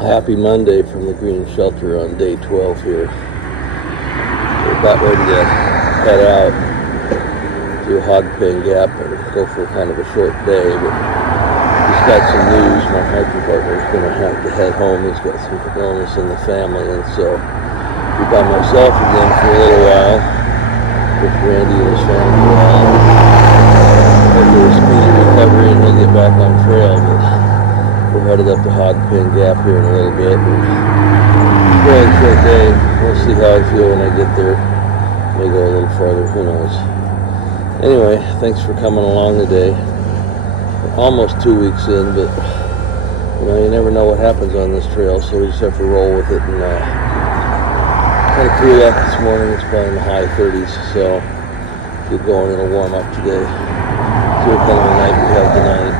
Happy Monday from the Green Shelter on day 12 here. We're about ready to head out to Hog Pen Gap and go for kind of a short day, but he's got some news. My hiking partner is going to have to head home. He's got some illness in the family, and so I'll be by myself again for a little while with Randy and his family for a while. Hopefully a speedy recovery and he'll get back on trail, but we're headed up to Hog Pen Gap here in a little bit. Fairly short day. We'll see how I feel when I get there. May go a little farther, who knows. Anyway, thanks for coming along today. We're almost 2 weeks in, but you never know what happens on this trail, so we just have to roll with it. And kind of cool up this morning. It's probably in the high 30s, so get going. It'll warm up today. See what kind of a night we have tonight.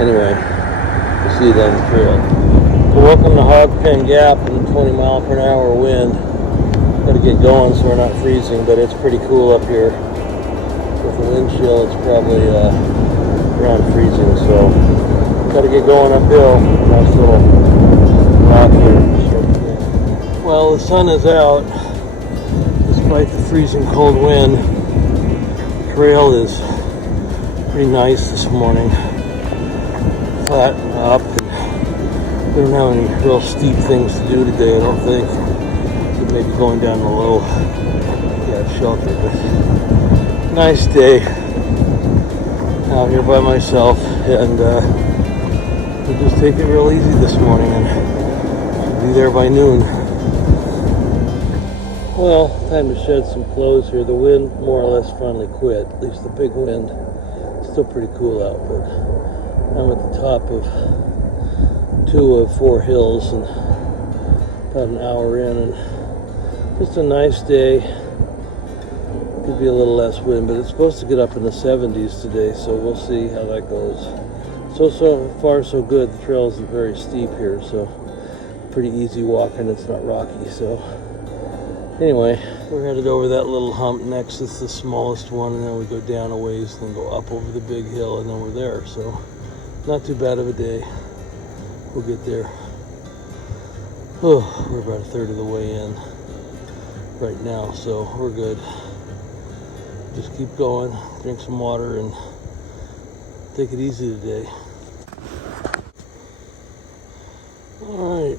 Anyway, we'll see you down the trail. So welcome to Hog Pen Gap and 20 mile per hour wind. Got to get going so we're not freezing, but it's pretty cool up here. With the wind chill, it's probably around freezing, so got to get going uphill. Nice little rock here. Well, the sun is out despite the freezing cold wind. The trail is pretty nice this morning. Flat and up. We don't have any real steep things to do today, I don't think. Maybe going down the low shelter, but nice day out here by myself, and we'll just take it real easy this morning and should be there by noon. Well, time to shed some clothes here. The wind more or less finally quit, at least the big wind. It's still pretty cool out, but I'm at the top of 2 of 4 hills and about an hour in, and just a nice day. Could be a little less wind, but it's supposed to get up in the 70s today, so we'll see how that goes. So far so good. The trail isn't very steep here, so pretty easy walking. It's not rocky, so anyway, we're headed over that little hump next. It's the smallest one, and then we go down a ways, and then go up over the big hill, and then we're there. So not too bad of a day. We'll get there. Oh, we're about a third of the way in right now, so we're good. Just keep going, drink some water, and take it easy today. All right.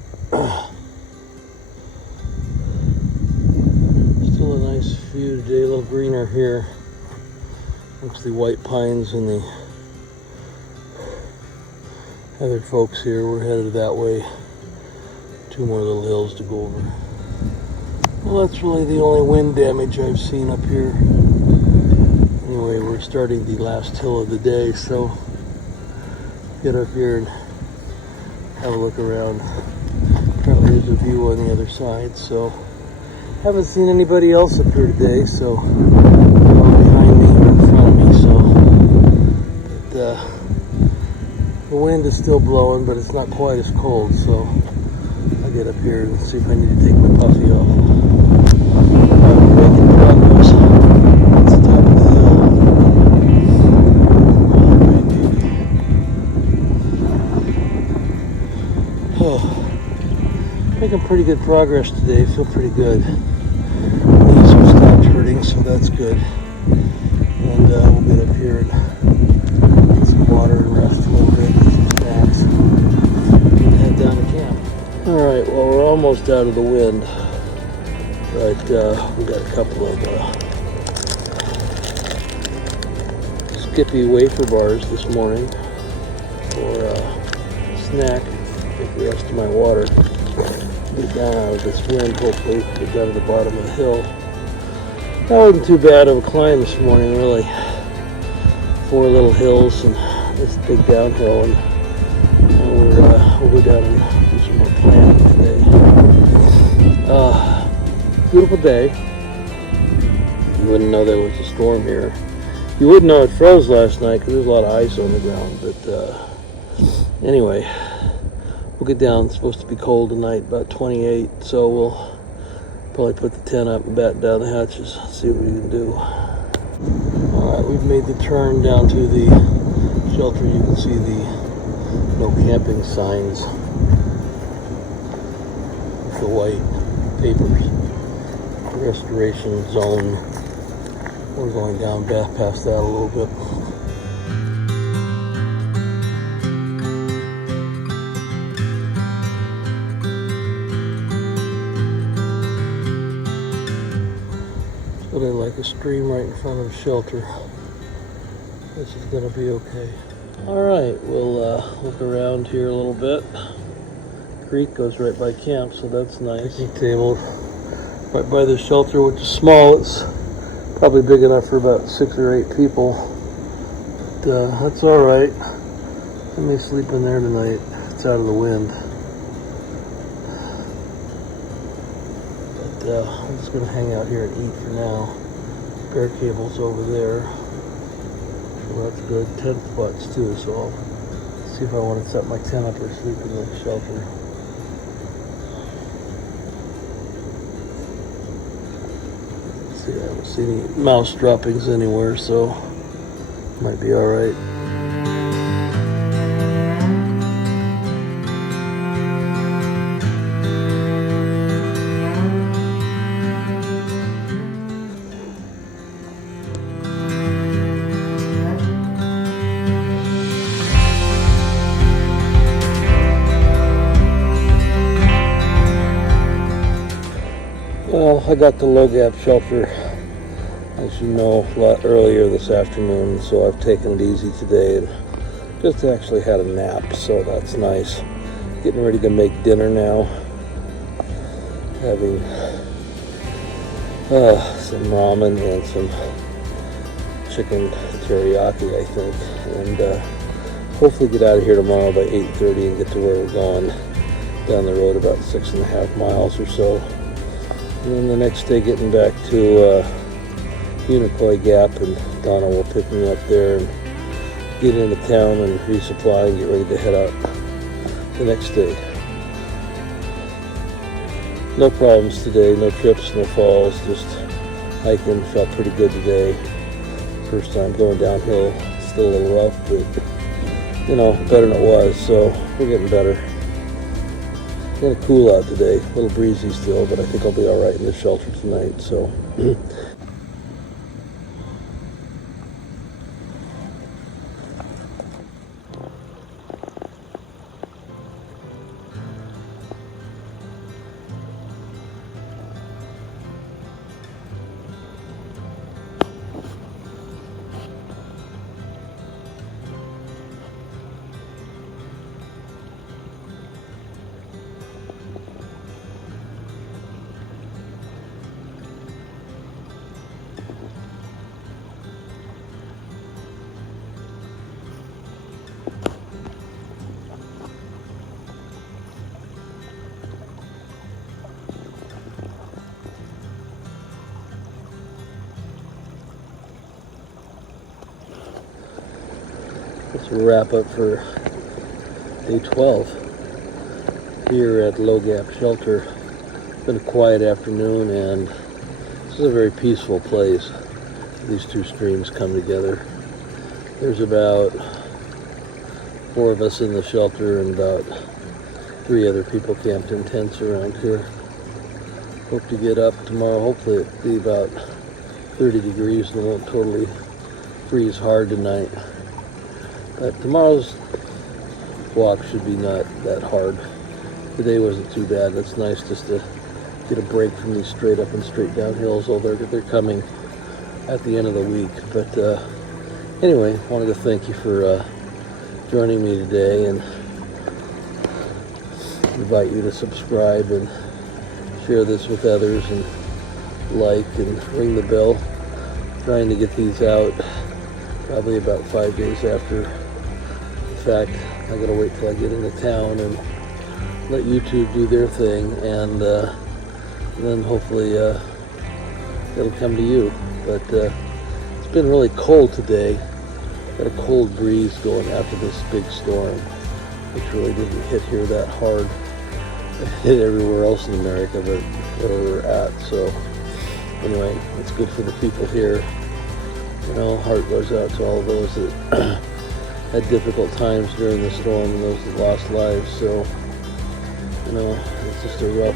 Still a nice view today, a little greener here. Looks the white pines and the other folks here. We're headed that way. 2 more little hills to go over. Well, that's really the only wind damage I've seen up here. Anyway, we're starting the last hill of the day, so get up here and have a look around. Apparently there's a view on the other side, so haven't seen anybody else up here today, so behind me or in front of me, so but, the wind is still blowing, but it's not quite as cold, so I'll get up here and see if I need to take my puffy off. Making progress. It's the top of the hill. Oh, making pretty good progress today. Feel pretty good. Knees have stopped hurting, so that's good. And we'll get up here and get some water and rest a little bit, get some snacks, and head down to camp. Alright, well, we're almost out of the wind, but we got a couple of Skippy wafer bars this morning for a snack. Take the rest of my water. Get down out of this wind, hopefully get down to the bottom of the hill. That wasn't too bad of a climb this morning, really. 4 little hills and this big downhill, and we'll go down and do some more planning today. Beautiful day. You wouldn't know there was a storm here. You wouldn't know it froze last night because there's a lot of ice on the ground, but anyway, we'll get down. It's supposed to be cold tonight, about 28, so we'll probably put the tent up and batten down the hatches, see what we can do. Alright, we've made the turn down to the shelter. You can see the no camping signs. The white papers. Restoration zone. We're going down past that a little bit. But I like a stream right in front of the shelter. This is gonna be okay. All right, we'll look around here a little bit. Creek goes right by camp, so that's nice. Picnic table right by the shelter, which is small. It's probably big enough for about 6 or 8 people. But that's all right. I may sleep in there tonight. It's out of the wind. I'm just going to hang out here and eat for now. Bear cable's over there. So that's good. Tent spots too, so I'll see if I want to set my tent up or sleep in the shelter. Let's see, I don't see any mouse droppings anywhere, so might be alright. Well, I got the low gap shelter, as you know, a lot earlier this afternoon, so I've taken it easy today and just actually had a nap, so that's nice. Getting ready to make dinner now. Having some ramen and some chicken teriyaki, I think, and hopefully get out of here tomorrow by 8:30 and get to where we're going. Down the road about 6.5 miles or so. And then the next day getting back to Unicoi Gap, and Donna will pick me up there and get into town and resupply and get ready to head out the next day. No problems today, no trips, no falls, just hiking. Felt pretty good today. First time going downhill, still a little rough, but you know, better than it was, so we're getting better. It's gonna cool out today, a little breezy still, but I think I'll be all right in the shelter tonight. So, that's a wrap up for day 12 here at Low Gap Shelter. It's been a quiet afternoon, and this is a very peaceful place. These two streams come together. There's about 4 of us in the shelter and about 3 other people camped in tents around here. Hope to get up tomorrow. Hopefully it'll be about 30 degrees and it won't totally freeze hard tonight. But tomorrow's walk should be not that hard. Today wasn't too bad. It's nice just to get a break from these straight up and straight down hills, although they're coming at the end of the week. But anyway, I wanted to thank you for joining me today and invite you to subscribe and share this with others and like and ring the bell. Trying to get these out probably about 5 days after the fact. I gotta wait till I get into town and let YouTube do their thing, and then hopefully it'll come to you. But it's been really cold today. Got a cold breeze going after this big storm, which really didn't hit here that hard. It hit everywhere else in America, but where we're at. So anyway, it's good for the people here. You know, heart goes out to all those that had difficult times during the storm, and those that lost lives. So, you know, it's just a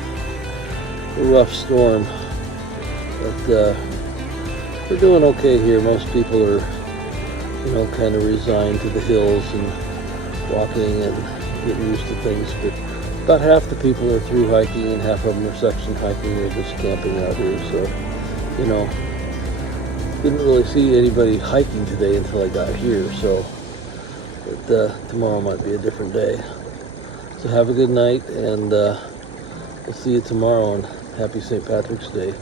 rough storm. But we're doing okay here. Most people are, you know, kind of resigned to the hills and walking and getting used to things. But about half the people are through hiking, and half of them are section hiking or just camping out here. So, you know, didn't really see anybody hiking today until I got here. So, but tomorrow might be a different day. So have a good night, and we'll see you tomorrow, and happy St. Patrick's Day.